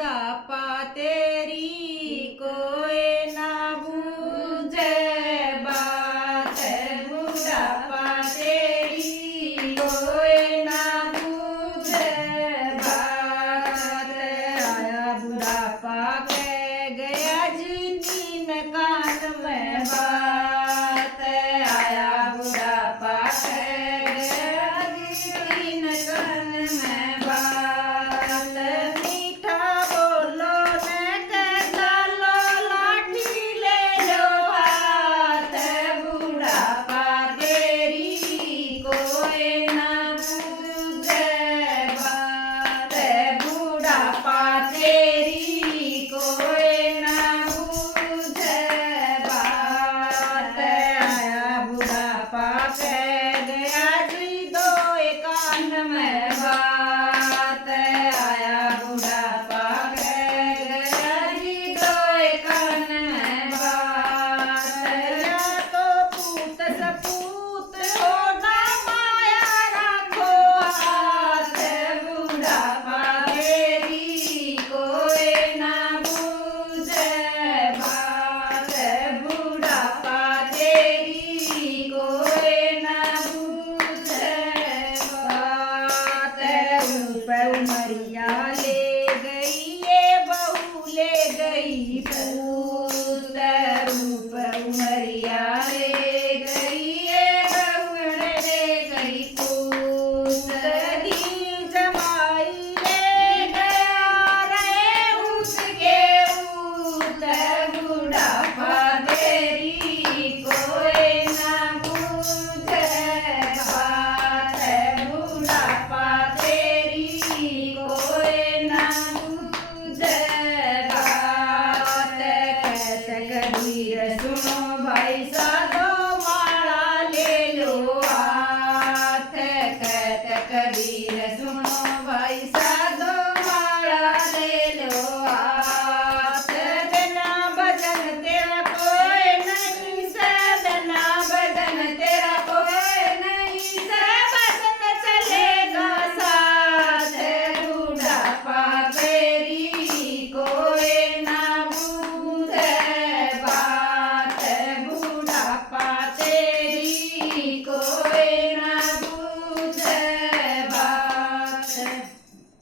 बुढ़ापा तेरी कोई ना बूझे बात, बुढ़ापा तेरी कोई ना बूझे बात। आया बुढ़ापा कह गया जिनी न कान में बात, आया बुढ़ापा कह गया जिनी न कान में बात। मीठा बोलो न कहता लो लाठी ले लो हाथ, बुढ़ापा तेरी कोई ना बूझे बात, बुढ़ापा तेरी कोई ना बूझे बात। आया बुढ़ापा कह गया जी दो कान में बात, आया बुढ़ापा कह गया जी दो कान में बात। या तो पूत सपूत हो ना माया राखो हाथ, बुढ़ापा तेरी कोई ना बूझे बात, बुढ़ापा तेरी कोई ना बूझे बात। रूप उमरिया ले गई ये बहू ले गई पूत, रूप उमरिया ले गई ये बहू ले गई पूत। दिल जमाई ले गया रे उसके ऊत, बुढ़ापा तेरी कोई ना बूझे बात, बुढ़ापा तेरी कोई ना बूझे बात। कहत कबीर सुनो भाई साधो माला ले लो हाथ, कहत कबीर